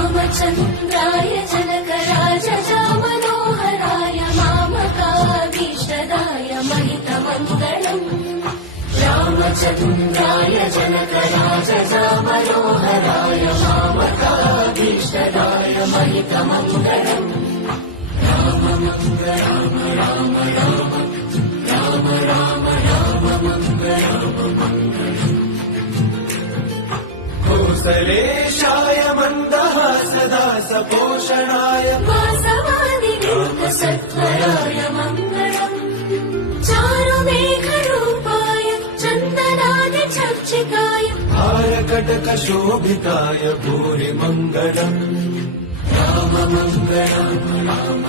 रामचन्द्राय जनकराजजा Manoharrai मामकाभीष्टदाय महितमङ्गलम् रामचन्द्राय जनकराजजा Manoharrai मामकाभीष्टदाय महितमङ्गलम् Ram Ram Ram Ram Ram Ram Ram कोसलेशाय मन्दहासदास पोषणाय वासवादिसत्वराय Mangalam चारुमेघरूपाय चन्दनादिचर्चिकाय हारकटकशोभिताय Bhuri Mangalam Ram Ram Ram